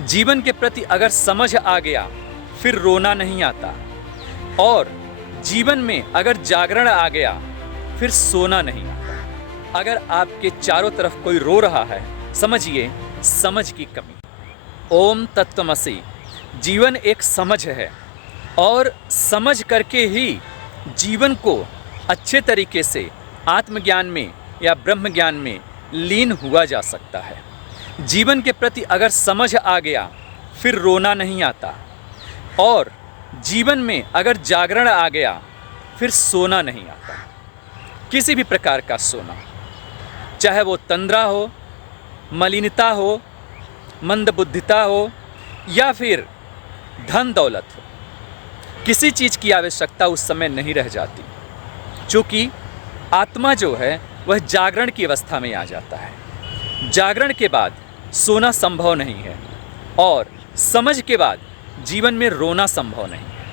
जीवन के प्रति अगर समझ आ गया फिर रोना नहीं आता, और जीवन में अगर जागरण आ गया फिर सोना नहीं आता। अगर आपके चारों तरफ कोई रो रहा है, समझिए समझ की कमी। ओम तत्वमसि। जीवन एक समझ है, और समझ करके ही जीवन को अच्छे तरीके से आत्मज्ञान में या ब्रह्म ज्ञान में लीन हुआ जा सकता है। जीवन के प्रति अगर समझ आ गया फिर रोना नहीं आता, और जीवन में अगर जागरण आ गया फिर सोना नहीं आता। किसी भी प्रकार का सोना, चाहे वो तंद्रा हो, मलिनता हो, मंदबुद्धिता हो, या फिर धन दौलत हो, किसी चीज़ की आवश्यकता उस समय नहीं रह जाती, क्योंकि आत्मा जो है वह जागरण की अवस्था में आ जाता है। जागरण के बाद सोना संभव नहीं है, और समझ के बाद जीवन में रोना संभव नहीं है।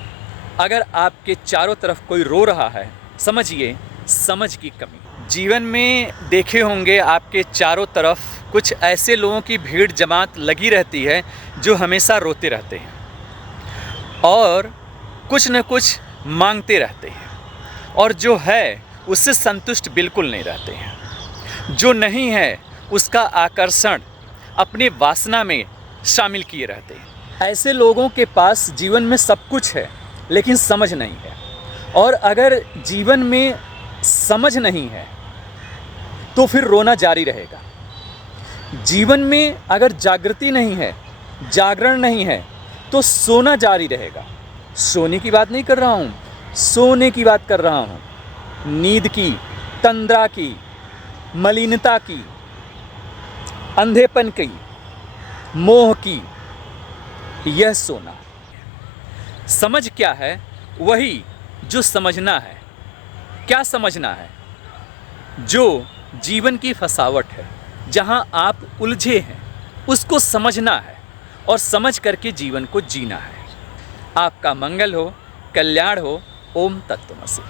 अगर आपके चारों तरफ कोई रो रहा है, समझिए समझ की कमी। जीवन में देखे होंगे आपके चारों तरफ कुछ ऐसे लोगों की भीड़ जमात लगी रहती है जो हमेशा रोते रहते हैं और कुछ न कुछ मांगते रहते हैं, और जो है उससे संतुष्ट बिल्कुल नहीं रहते हैं। जो नहीं है उसका आकर्षण अपनी वासना में शामिल किए रहते हैं। ऐसे लोगों के पास जीवन में सब कुछ है लेकिन समझ नहीं है, और अगर जीवन में समझ नहीं है तो फिर रोना जारी रहेगा। जीवन में अगर जागृति नहीं है, जागरण नहीं है, तो सोना जारी रहेगा। सोने की बात नहीं कर रहा हूँ, सोने की बात कर रहा हूँ। नींद की, तंद्रा की, मलिनता की, अंधेपन की, मोह की, यह सोना। समझ क्या है? वही जो समझना है। क्या समझना है? जो जीवन की फसावट है, जहां आप उलझे हैं, उसको समझना है, और समझ करके जीवन को जीना है। आपका मंगल हो, कल्याण हो। ओम तत्वमसि।